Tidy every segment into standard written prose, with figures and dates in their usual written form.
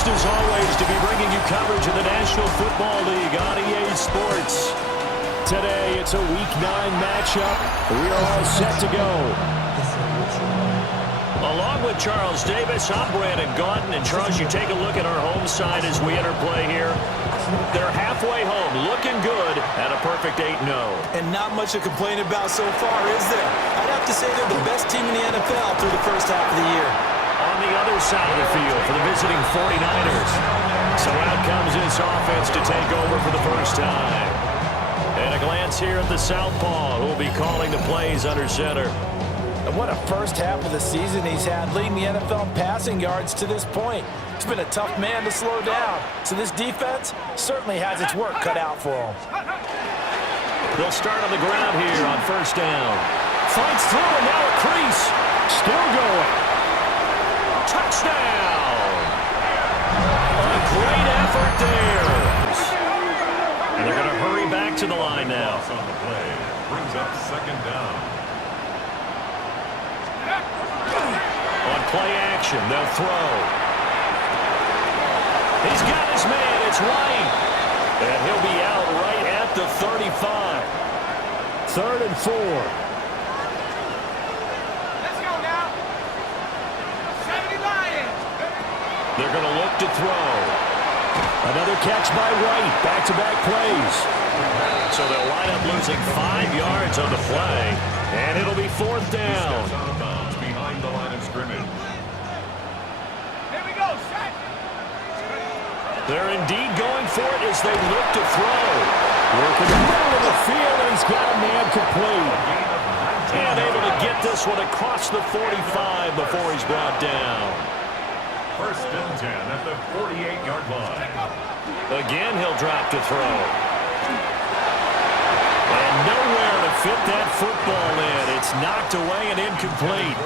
pleased as always to be bringing you coverage of the National Football League on EA Sports. Today, it's a Week 9 matchup. We are all set to go. Along with Charles Davis, I'm Brandon Gaudin. And Charles, you take a look at our home side as we enter play here. They're halfway home, looking good at a perfect 8-0. And not much to complain about so far, is there? I'd have to say they're the best team in the NFL through the first half of the year. On the other side of the field for the visiting 49ers. So out comes this offense to take over for the first time. And a glance here at the southpaw, who will be calling the plays under center. And what a first half of the season he's had, leading the NFL in passing yards to this point. He's been a tough man to slow down. So this defense certainly has its work cut out for him. They'll start on the ground here on first down. Fights through and now a crease. Still going. Touchdown! A great effort there. And they're going to hurry back to the line now. On the play. Brings up second down. On play action, they'll throw. He's got his man. It's White. And he'll be out right at the 35. 3rd and 4. Let's go now. 70 Lions. They're going to look to throw. Another catch by White. Back-to-back plays. So they'll line up losing 5 yards on the play. And it'll be 4th down. Steps out of bounds behind the line of scrimmage. Here we go, set. They're indeed going for it as they look to throw. Working the middle of the field, and he's got a man complete. And able to get this one across the 45 before he's brought down. 1st and 10 at the 48-yard line. Again, he'll drop to throw. And nowhere to fit that football in. It's knocked away and incomplete.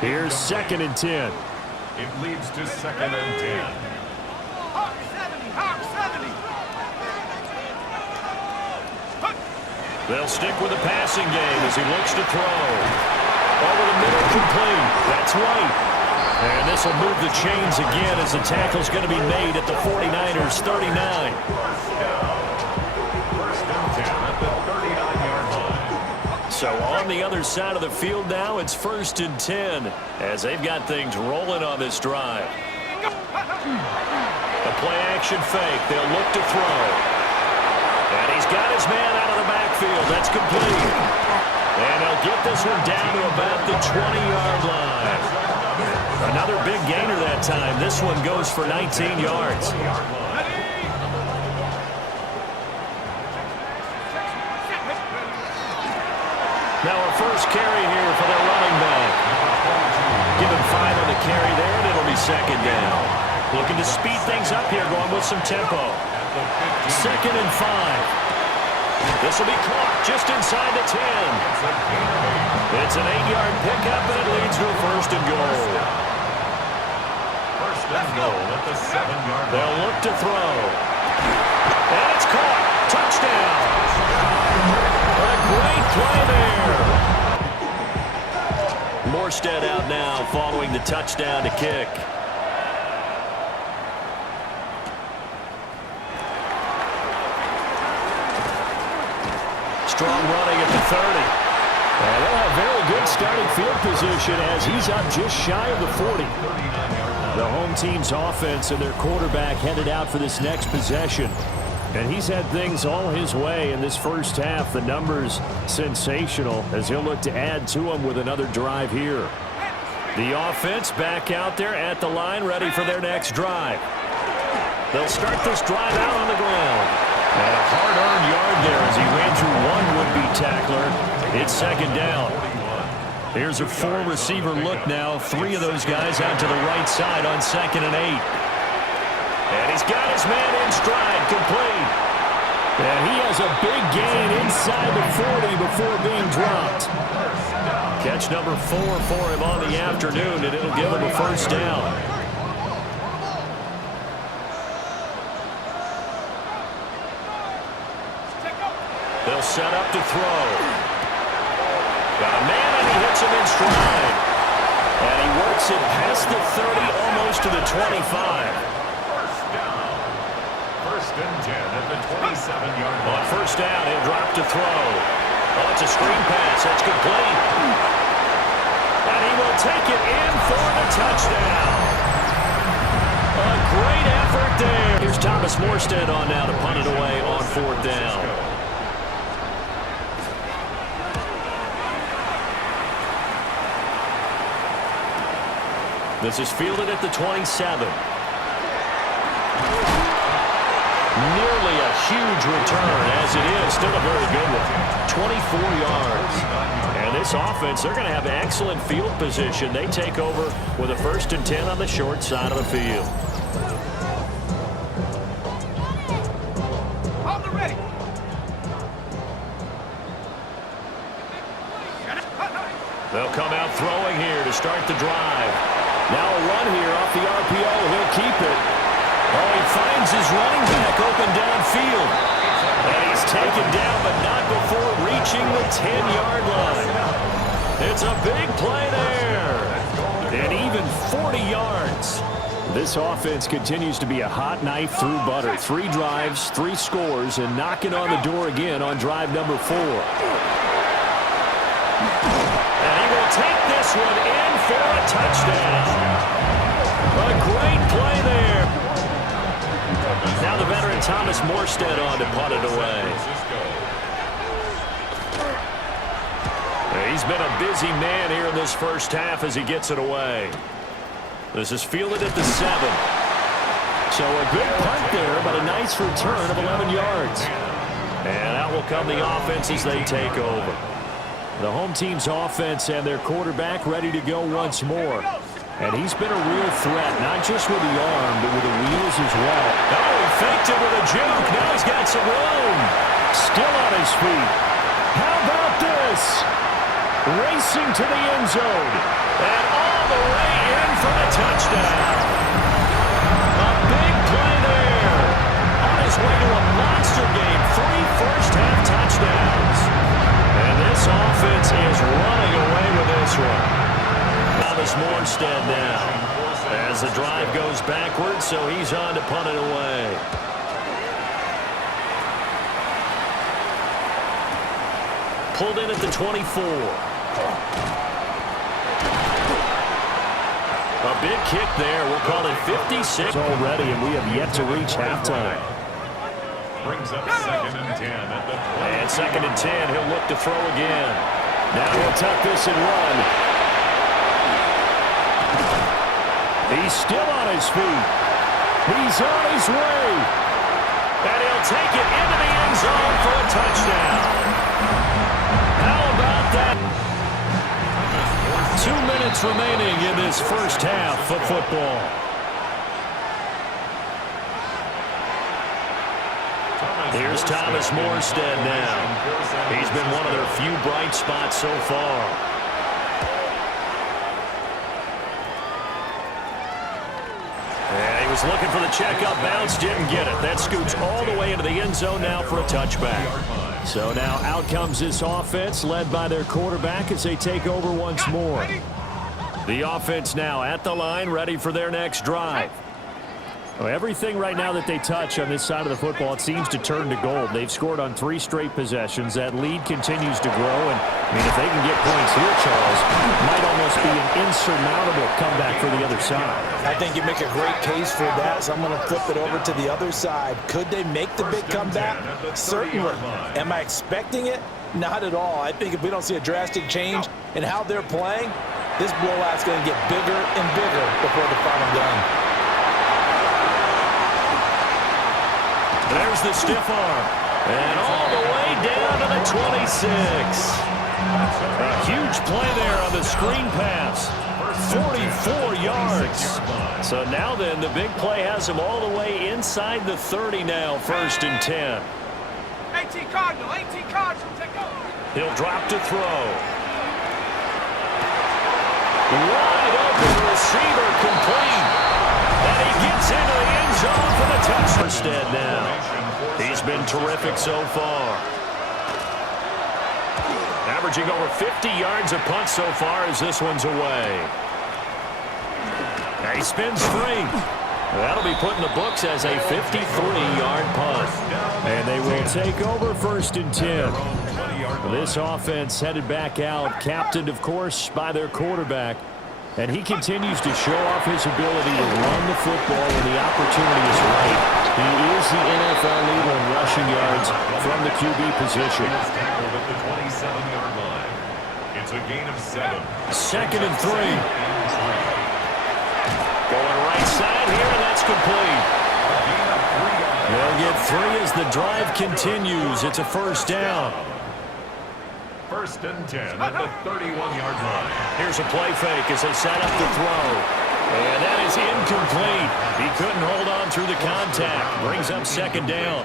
Here's 2nd and 10. It leads to 2nd and 10. Hawk 70, Hawk 70. They'll stick with the passing game as he looks to throw. Over the middle, complete. That's White. And this will move the chains again as the tackle's going to be made at the 49ers' 39. 1st and 10 at the 39-yard line. So on the other side of the field now, it's 1st and 10 as they've got things rolling on this drive. A play-action fake. They'll look to throw. And he's got his man out of the backfield. That's complete. And they'll get this one down to about the 20-yard line. Another big gainer that time. This one goes for 19 yards. Now a first carry here for their running back. Give him 5 on the carry there, and it'll be 2nd down. Looking to speed things up here, going with some tempo. 2nd and 5. This will be caught just inside the 10. It's an 8-yard pickup, and it leads to a 1st and goal. 1st and goal at the 7-yard line. They'll look to throw. And it's caught. Touchdown. What a great play there. Morstead out now following the touchdown to kick. Strong running at the 30. And they'll have very good starting field position as he's up just shy of the 40. The home team's offense and their quarterback headed out for this next possession. And he's had things all his way in this first half. The numbers sensational as he'll look to add to them with another drive here. The offense back out there at the line, ready for their next drive. They'll start this drive out on the ground. And a hard-earned yard there as he ran through one would-be tackler. It's 2nd down. Here's a 4-receiver look now. 3 of those guys out to the right side on 2nd and 8. And he's got his man in stride, complete. And he has a big gain inside the 40 before being dropped. Catch number 4 for him on the afternoon, and it'll give him a 1st down. They'll set up to throw. Got a man, and he hits him in stride. And he works it past the 30, almost to the 25. First down. First and 10 at the 27-yard line. On first down, he'll drop to throw. Oh, it's a screen pass. That's complete. And he will take it in for the touchdown. A great effort there. Here's Thomas Morstead on now to punt it away on fourth down. This is fielded at the 27. Nearly a huge return, as it is. Still a very good one. 24 yards. And this offense, they're going to have excellent field position. They take over with a 1st and 10 on the short side of the field. On the ready. They'll come out throwing here to start the drive. Now a run here off the RPO. He'll keep it. Oh, he finds his running back open downfield. And he's taken down, but not before reaching the 10-yard line. It's a big play there. And even 40 yards. This offense continues to be a hot knife through butter. 3 drives, 3 scores, and knocking on the door again on drive number 4. And he will take this one in for a touchdown. A great play there. Now the veteran Thomas Morstead on to punt it away. He's been a busy man here in this first half as he gets it away. This is fielded at the 7. So a good punt there, but a nice return of 11 yards. And out will come the offense as they take over. The home team's offense and their quarterback ready to go once more. And he's been a real threat, not just with the arm, but with the wheels as well. Oh, he faked it with a juke. Now he's got some room. Still on his feet. How about this? Racing to the end zone. And all the way in for the touchdown. A big play there. On his way to a monster game. 3 first-half touchdowns. And this offense is running away with this one. Thomas Morstead now. As the drive goes backwards, so he's on to punt it away. Pulled in at the 24. A big kick there. We'll call it 56 already, and we have yet to reach halftime. Brings up 2nd and 10 at the 20. And 2nd and 10, he'll look to throw again. Now he'll tuck this and run. He's still on his feet. He's on his way. And he'll take it into the end zone for a touchdown. How about that? 2 minutes remaining in this first half of football. Here's Thomas Morstead now. He's been one of their few bright spots so far. And he was looking for the checkup bounce, didn't get it. That scoots all the way into the end zone now for a touchback. So now out comes this offense, led by their quarterback as they take over once more. The offense now at the line, ready for their next drive. Well, everything right now that they touch on this side of the football, it seems to turn to gold. They've scored on 3 straight possessions. That lead continues to grow. And, I mean, if they can get points here, Charles, it might almost be an insurmountable comeback for the other side. I think you make a great case for that, so I'm going to flip it over to the other side. Could they make the big comeback? Certainly. Am I expecting it? Not at all. I think if we don't see a drastic change in how they're playing, this blowout's going to get bigger and bigger before the final game. There's the stiff arm. And all the way down to the 26. A huge play there on the screen pass. 44 yards. So now then, the big play has him all the way inside the 30 now, 1st and 10. 18 Cardinal, take over. He'll drop to throw. Wide open receiver complete. And he gets into the end zone for the touchdown. Instead now. He's been terrific so far. Averaging over 50 yards a punt so far as this one's away. And he spins free. That'll be put in the books as a 53-yard punt. And they will take over 1st and 10. This offense headed back out, captained, of course, by their quarterback. And he continues to show off his ability to run the football when the opportunity is right. He is the NFL leader in rushing yards from the QB position. At the 27-yard line. It's a gain of 7. 2nd and 3. Going right side here, and that's complete. They'll get 3 as the drive continues. It's a 1st down. 1st and 10 at the 31-yard line. Here's a play fake as they set up the throw. And that is incomplete. He couldn't hold on through the contact. Brings up 2nd down.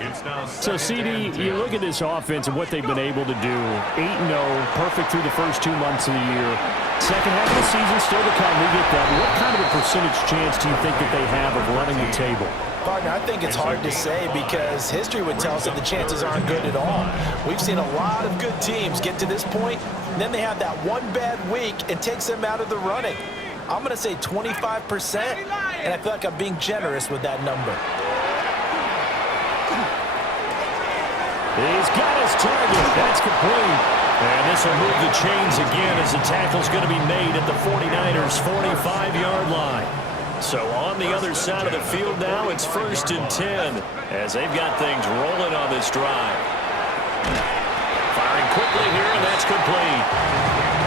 It's now So, CD, you look at this offense and what they've been able to do. 8-0, perfect through the first 2 months of the year. Second half of the season still to come. We get that. What kind of a percentage chance do you think that they have of running the table? Partner, I think it's hard to say because history would tell us that the chances aren't good at all. We've seen a lot of good teams get to this point, and then they have that one bad week and takes them out of the running. I'm going to say 25%, and I feel like I'm being generous with that number. He's got his target. That's complete. And this will move the chains again as the tackle's going to be made at the 49ers' 45-yard line. So on the other side of the field now, it's 1st and 10 as they've got things rolling on this drive. Firing quickly here, and that's complete.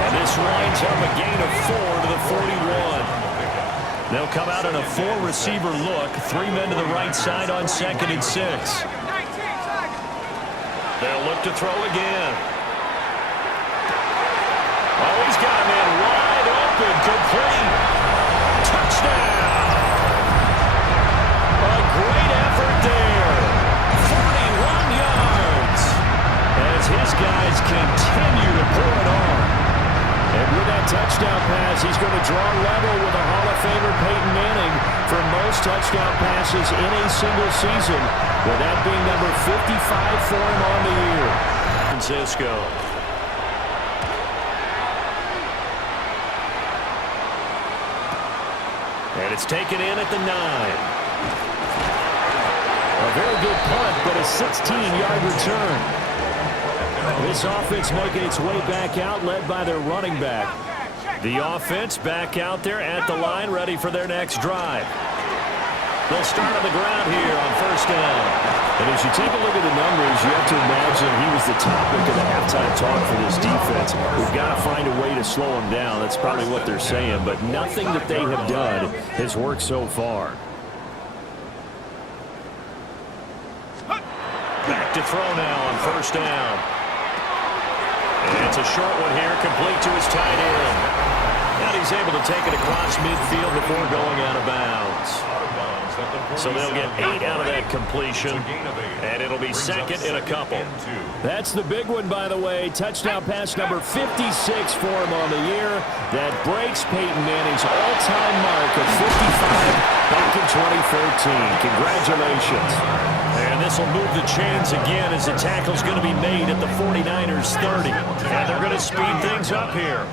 And this winds up a gain of 4 to the 41. They'll come out in a 4-receiver look. 3 men to the right side on 2nd and 6. They'll look to throw again. Oh, he's got a man wide open, complete. Touchdown! A great effort there. 41 yards as his guys continue to pour it on. And with that touchdown pass, he's going to draw level with a Hall of Famer Peyton Manning for most touchdown passes in a single season, with that being number 55 for him on the year. Francisco. And it's taken in at the 9. A very good punt, but a 16-yard return. This offense making its way back out, led by their running back. The offense back out there at the line, ready for their next drive. They'll start on the ground here on 1st down. And as you take a look at the numbers, you have to imagine he was the topic of the halftime talk for this defense. We've got to find a way to slow him down. That's probably what they're saying. But nothing that they have done has worked so far. Back to throw now on 1st down. And it's a short one here, complete to his tight end. And he's able to take it across midfield before going out of bounds. So they'll get 8 out of that completion, and it'll be 2nd and a couple. That's the big one, by the way. Touchdown pass number 56 for him on the year. That breaks Peyton Manning's all-time mark of 55 back in 2013. Congratulations. And this will move the chains again as the tackle's going to be made at the 49ers' 30. And they're going to speed things up here.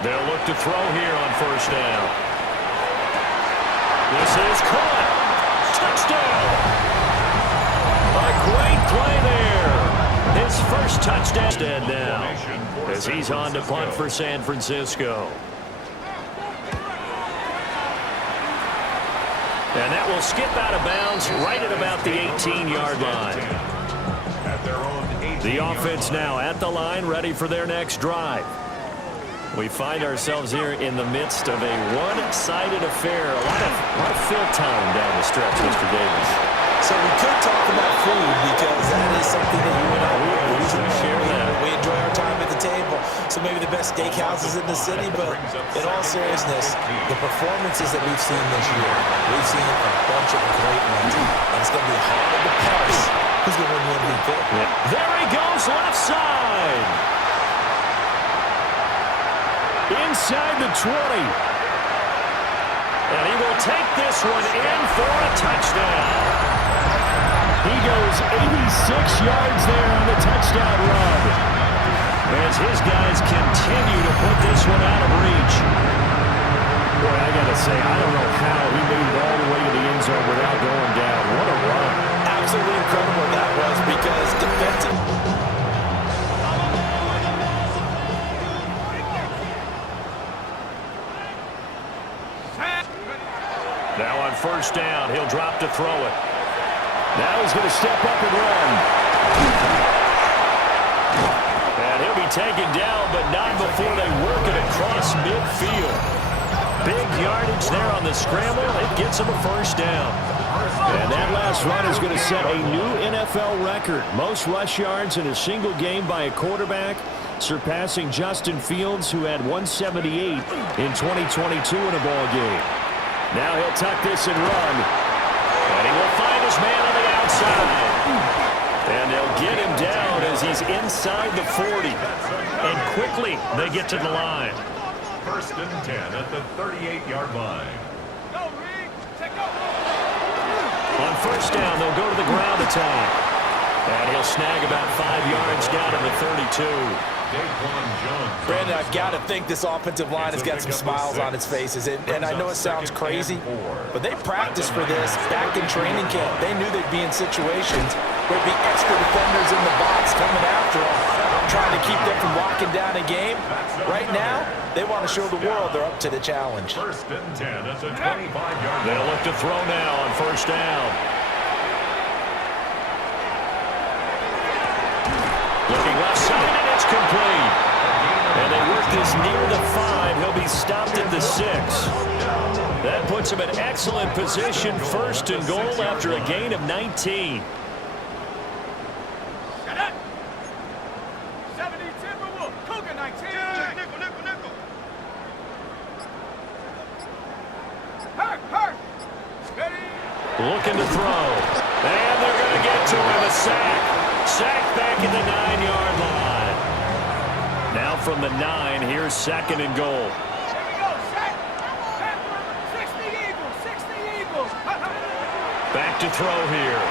They'll look to throw here on 1st down. This is caught. Touchdown. A great play there. His first touchdown now as he's on to punt for San Francisco. And that will skip out of bounds right at about the 18-yard line. The offense now at the line, ready for their next drive. We find ourselves here in the midst of a one-sided affair. A lot of fill time down the stretch, Mr. Davis. So we could talk about food because that is something that you and I share that. We enjoy our time at the table. So maybe the best steakhouses in the city, but in all seriousness, the performances that we've seen this year, we've seen a bunch of great ones. And it's going to be hard to parse who's going to win the MVP. Yeah. There he goes, left side. Inside the 20. And he will take this one in for a touchdown. He goes 86 yards there on the touchdown run. as his guys continue to put this one out of reach. Boy, I got to say, I don't know how he made it all the way to the end zone without going down. What a run. Absolutely incredible that was, because defensive. Now on first down, he'll drop to throw it. Now he's going to step up and run. And he'll be taken down, but not before they work it across midfield. Big yardage there on the scramble. It gets him a first down. And that last run is going to set a new NFL record. Most rush yards in a single game by a quarterback, surpassing Justin Fields, who had 178 in 2022 in a ball game. Now he'll tuck this and run. And he will find his man on the outside. And they'll get him down as he's inside the 40. And quickly they get to the line. First and 10 at the 38-yard line. Go, Reed. Take go. On first down, they'll go to the ground attack. And he'll snag about 5 yards down to the 32. Brandon, I've got to think this offensive line has got some smiles on its faces. And I know it sounds crazy, but they practiced for this back in training camp. They knew they'd be in situations where there'd be extra defenders in the box coming after them, trying to keep them from locking down a game. Right now, they want to show the world they're up to the challenge. First and 10 at the 25-yard. They'll look to throw now on first down. Looking left side, and it's complete. And they work this near the 5. He'll be stopped at the 6. That puts him in excellent position, first and goal after a gain of 19. Shut up. 70 Timberwolf. Cougar 19. Nickel, nickel, nickel. Hurt. Ready. Looking to throw. And they're going to get to him. A sack. Sacked back at the 9-yard line. Now from the 9, here's second and goal. Here we go. Set. 60 Eagles. Back to throw here.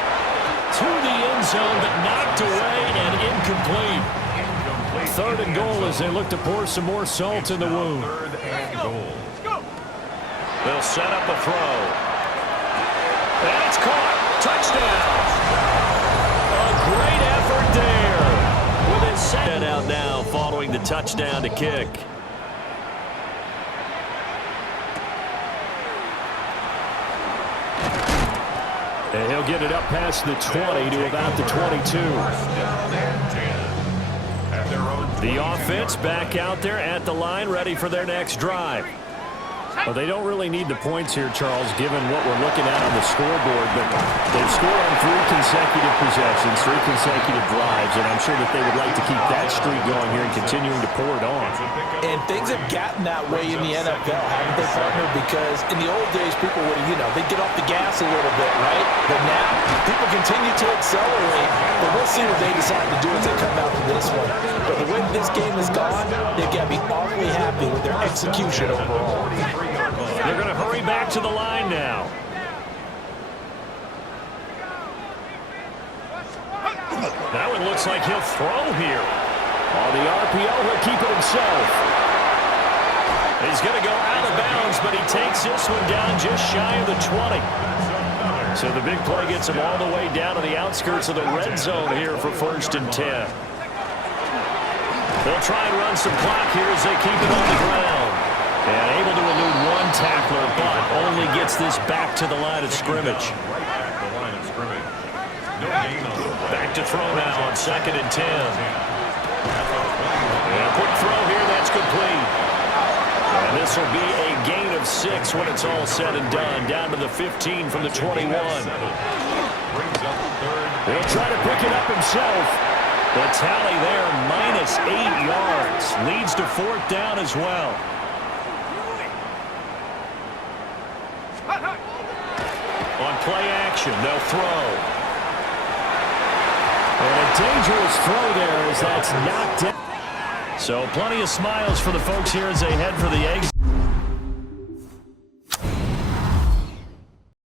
To the end zone, but knocked away and incomplete. Third and goal as they look to pour some more salt in the wound. Third and goal. Let's go. They'll set up a throw. And it's caught. Touchdown. A great effort there. With his set out now following the touchdown to kick. And he'll get it up past the 20 to about the 22. The offense back out there at the line, ready for their next drive. Well, they don't really need the points here, Charles, given what we're looking at on the scoreboard, but they've scored on 3 consecutive possessions, 3 consecutive drives, and I'm sure that they would like to keep that streak going here and continuing to pour it on. And things have gotten that way in the NFL, haven't they, partner? Because in the old days, people would, they'd get off the gas a little bit, right? But now, people continue to accelerate, but we'll see what they decide to do as they come out to this one. But the way this game has gone, they've got to be awfully happy with their execution overall. They're going to hurry back to the line now. That one looks like he'll throw here. On the RPO, he'll keep it himself. He's going to go out of bounds, but he takes this one down just shy of the 20. So the big play gets him all the way down to the outskirts of the red zone here for first and 10. They'll try and run some clock here as they keep it on the ground. And able to elude one tackler, but only gets this back to the line of scrimmage. Back to throw now on second and 10. And a quick throw here, that's complete. And this will be a gain of 6 when it's all said and done, down to the 15 from the 21. He'll try to pick it up himself. The tally there, minus 8 yards. Leads to 4th down as well. On play action, they'll throw. And a dangerous throw there as that's knocked down. So plenty of smiles for the folks here as they head for the exit.